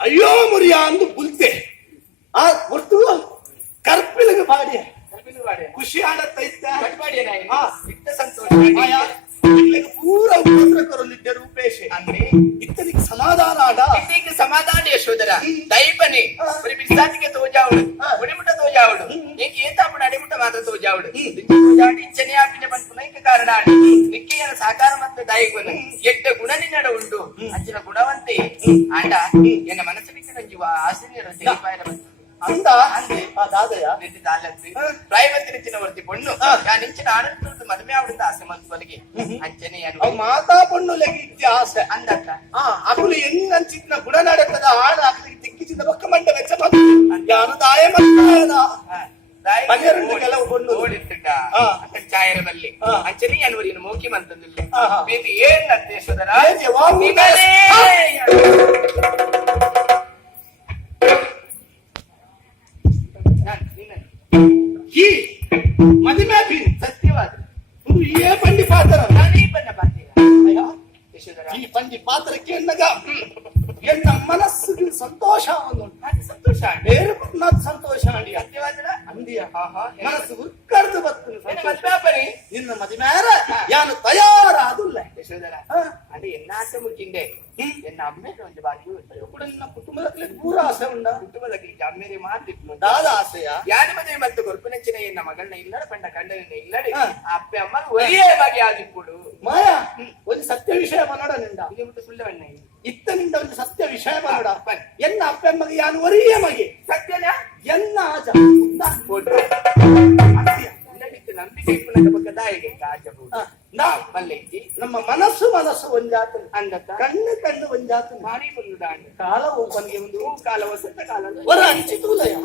ಅಯ್ಯೋ ಮುರಿಯ ಅಂದು ಪುಲ್ತೆ ಆ ಒಟ್ಟು ಕರ್ಪಿಲಿಗೆ ಬಾಡಿಯ ಖುಷಿ ಆಡತ್ತೈತ ಸಂತೋಷ ಪೂರ ಉಪದ್ರಕರಲ್ಲಿದ್ದೆ ರೂಪೇಶ್ ಅಂದ್ರೆ ಇತ್ತನಿಗೆ ಸಮಾಧಾನ ಆಡ ಇತ್ತೀಗೆ ಸಮಾಧಾನ ಯಶೋಧರ ದೈವನೆ ಬರೀ ಬಿಸಾಟಿಗೆ ತೋಜಾವಡು ಗುಡಿಮುಟ ತೋಜಾವಡು ಏಕೆ ಏತಾಪುಡ ಅಡಿಮುಟ ಮಾತ್ರ ತೋಜಾವಡು ತೋಜಾವಡು ಇಂಚನೆ ಆಪಿನ ಬಂತು ನೈಕ ಕಾರಣ ನಿಕ್ಕೆಯನ ಸಾಕಾರ ಮತ್ತೆ ದೈವನ ಎಡ್ಡ ಗುಣನಿನಡ ಉಂಟು ಅಂಚಿನ ಗುಣವಂತೆ ಆಂಡ ಎನ್ನ ಮನಸ್ಸಿನ ನಂಜುವ ಆಶ್ಚರ್ಯರ ತೆಗಿಪಾಯರ ಬಂತು ಅಂದ ಅಂದೆ ಆ ದಾದಯ ನಿಂತಿ ದಾಲಂತಿ ಪ್ರೈವತ್ತಿನ ವರ್ತಿ ಪೊಣ್ಣು ನಾನು ಇಂಚಿನ ಆಡಳಿತ ಮದುವೆ ಆವಿಡಿದ ಆಸೆ ಮನ್ಸುವರಿಗೆ ಅಂಚನೆ ಅವು ಮಾತಾ ಪೊಣ್ಣು ಲೆಕ್ಕ ಆಸೆ ಅಂದಕ್ಕ ಅಕುಲು ಎಂಚಿನ ಗುಣ ನಡೆತದ ಆಡ ಅಕಲಿಗೆ ತಿಕ್ಕಿಸಿದ ಪಕ್ಕ ಮಂಡ ವೆಚ್ಚ ಯಾನು ದಾಯ ಮಾಡ್ತಾಯದ ಕೆಲವು ಪೊಣ್ಣು ಓಡಿತ್ತಿಟ್ಟ ಚಾಯರ ಬಲ್ಲಿ ಅಂಚನೆ ಅನ್ವರಿಯನ್ನು ಮೋಕಿ ಮಂತಂದಿಲ್ಲ ಬೇಬಿ ಏನ್ ದೇಶದರ ಈ ಮದುವೆ ಸತ್ಯವಾದ ಏ ಪಂಡಿ ಪಾತ್ರ ನಾನೀ ಬಣ್ಣ ಪಾತ್ರ ಈ ಪಂಡಿ ಪಾತ್ರಕ್ಕೆ ಎನ್ನಗ ಎನ್ನ ಮನಸ್ಸಿಗೆ ಸಂತೋಷ ಒಂದು ಸಂತೋಷ ಬೇರೆ ಸಂತೋಷ ಅಂಡಿ ಸತ್ಯವಾದ ಅಂದಿಯ ಮನಸ್ಸು ಉಕ್ಕರ್ದು ಬರ್ತದೆ ನಿನ್ನ ಮದುವೆ ಯಾನು ತಯಾರಾದುಲ್ಲ ಯಶೋಧರ ಅದು ಎನ್ನ ಆಸೆ ಮುಚ್ಚಿಂಡೆ ಎನ್ನ ಅಮ್ಮೇಲೆ ಒಂದು ಬಾಕಿ ಕೂಡ ನಿನ್ನ ಕುಟುಂಬದಲ್ಲಿ ಪೂರ ಆಸೆ ಉಂಡ ಕುಟುಂಬದಲ್ಲಿ ಅಮ್ಮೇಲೆ ಮಾತಿತ್ತು ದಾದ ಆಸೆಯ ಯಾನ ಮದುವೆ ಮತ್ತು ಗೊರ್ಪುನಂಚಿನ ಎನ್ನ ಮಗಳನ್ನ ಇಲ್ಲಡ ಪಂಡ ಕಂಡನ ಇಲ್ಲಡೆ ಅಪ್ಪೆ ಅಮ್ಮ ಒಳ್ಳೆಯ ಬಗೆ ಆಗಿಕೊಡು ಮಾಯ ಒಂದು ಸತ್ಯ ವಿಷಯ ಮನೋಡ ನಿಂದ ಇದು ಮುಟ್ಟು ಸುಳ್ಳವಣ್ಣ ಇತ್ತನಿಂದ ಒಂದು ಸತ್ಯ ವಿಷಯ ಮನೋಡ ಎನ್ನ ಅಪ್ಪೆ ಮಗೆ ಯಾನು ಒರಿಯ ಮಗೆ ಸತ್ಯನ ಎನ್ನ ಆಜ ನಂಬಿಕೆ ಪುನಃ ಬಗ್ಗೆ ದಾಯಿಗೆ ಕಾಜಬಹುದು ಮಲ್ಲೆಂಗಿ ನಮ್ಮ ಮನಸ್ಸು ಒಂಜಾತು ಅಂದತ್ತ ಕಣ್ಣು ಒಂಜಾತು ಮಾರಿ ಒಂದು ದಾಂಡ ಕಾಲ ಓಪನ್ಗೆ ಒಂದು ಕಾಲ ವಸಂತ ಕಾಲ ಹೊರ ಹಂಚಿತೂಲಯ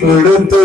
கொடுத்து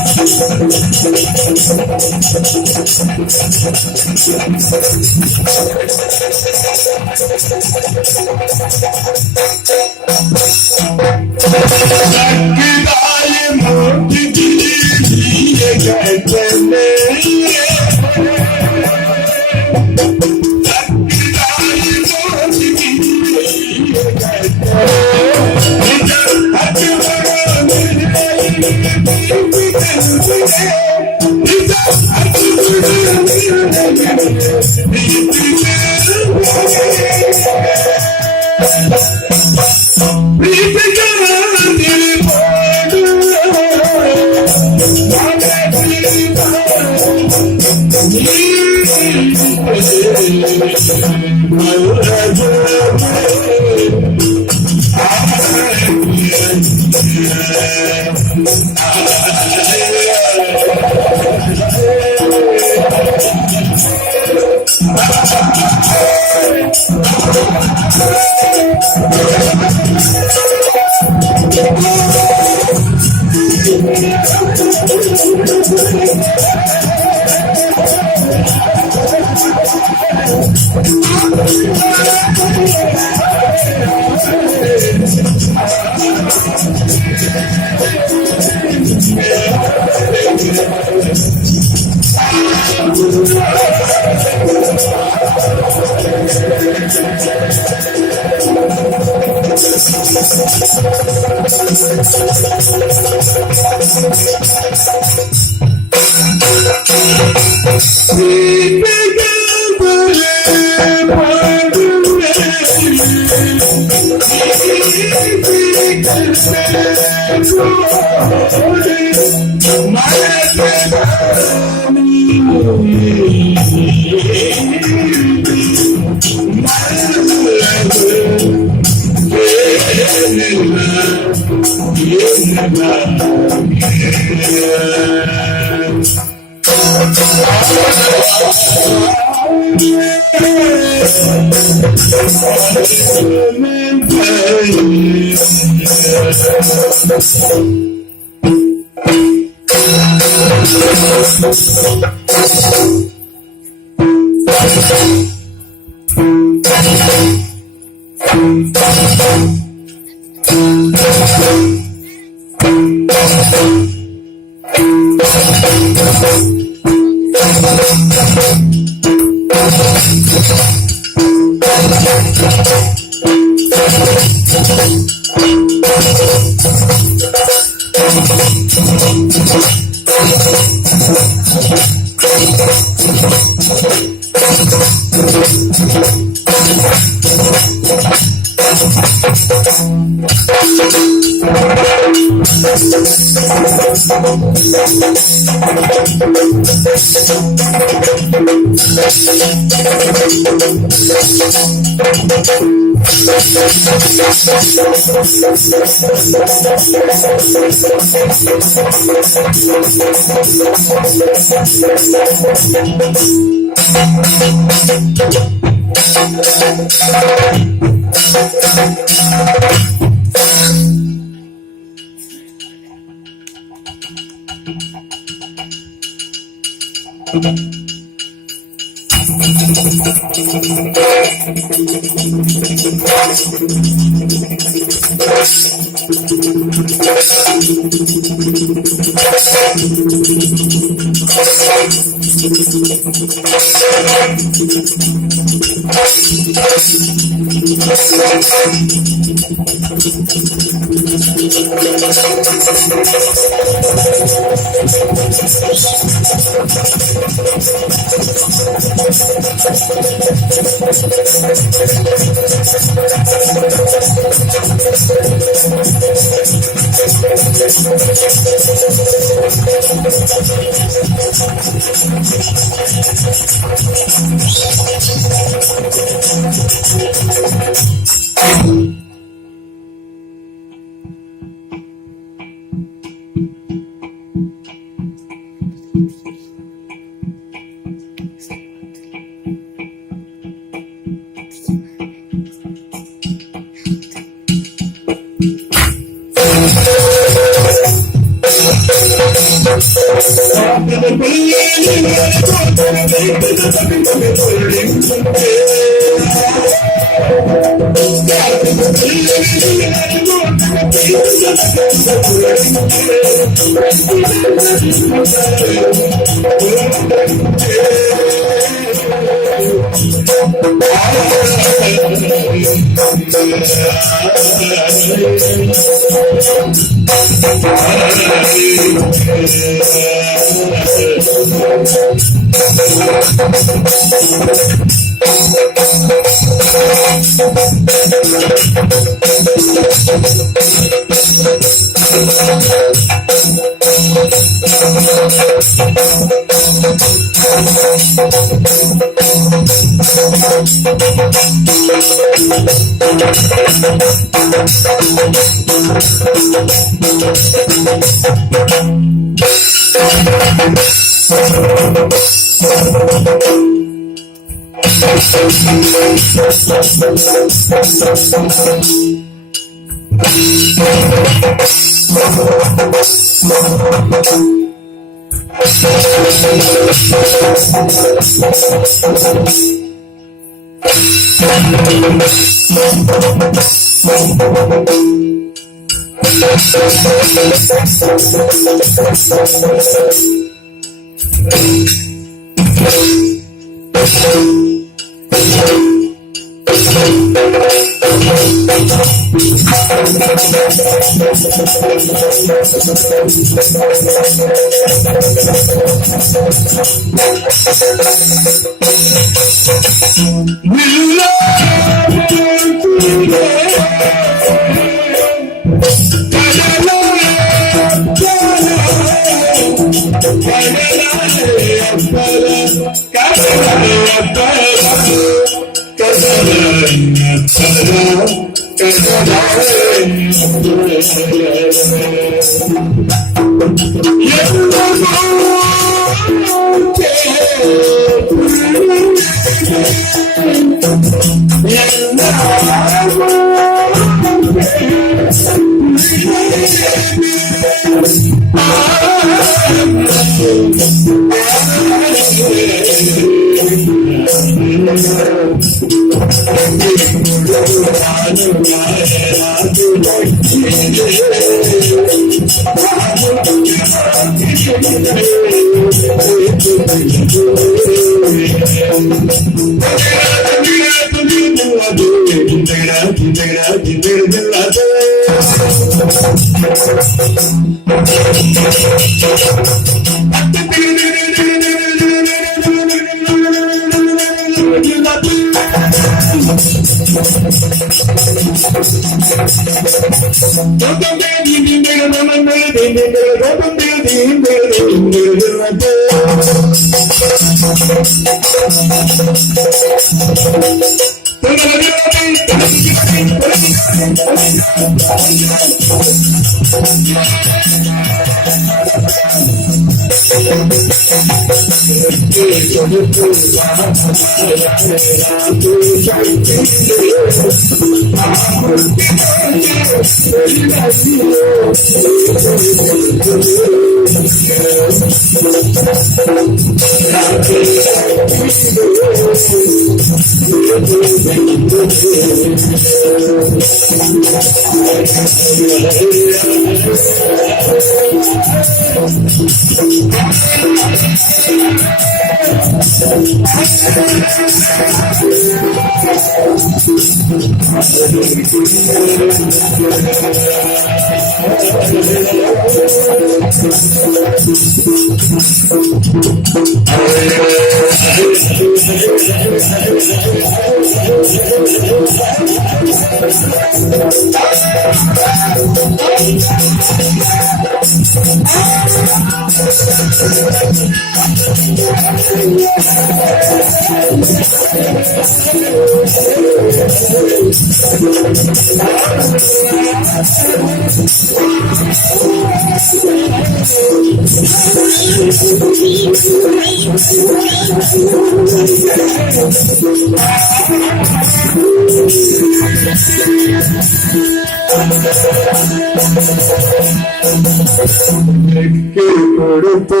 കൊടുത്തു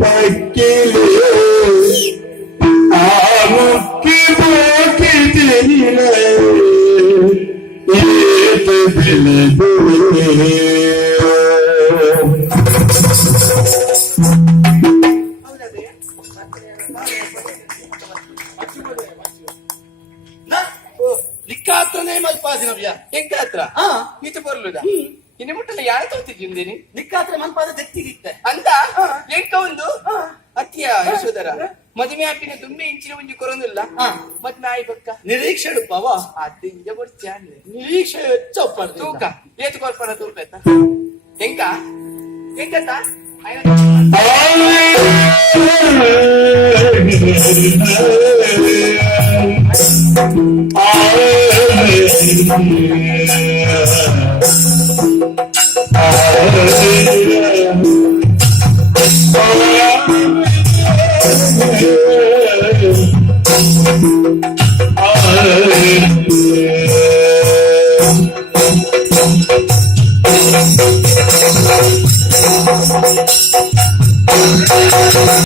പക്കിലേ ആ മുക്കി പോക്കി തിരിലേ ഏത് ബിലേ ನಿಕ್ಕಾತ್ರನೇ ಮಲ್ಪಾದಿನವ್ಯ ಎಂಕಾತ್ರ ಆ ಈತ ಬರ್ಲುದ ಇನ್ನು ಮುಟ್ಟಲ್ಲ ಯಾರು ತೋತಿದ್ದೀನಿ ನಿಕ್ಕಾತ್ರ ಮಲ್ಪಾದ ತೆತ್ತಿಗಿತ್ತೆ ಅಂತ ಎಂಕ ಒಂದು ಅತ್ಯ ಯಶೋಧರ ಮದುವೆ ಆಪಿನ ತುಂಬೆ ಇಂಚಿನ ಮುಂಜಿ ಕೊರೊಂದಿಲ್ಲ ಮತ್ ನಾಯಿ ಬಕ್ಕ ನಿರೀಕ್ಷೆ ಪವ ಅದಿಂದ ಬರ್ತ್ಯಾನೆ ನಿರೀಕ್ಷೆ ಹೆಚ್ಚಪ್ಪಡ್ದು ತೂಕ ಏತು ಕೊರ್ಪನ ತೂಕ ಎಂಕ ಎಂಕತ್ತ ಆ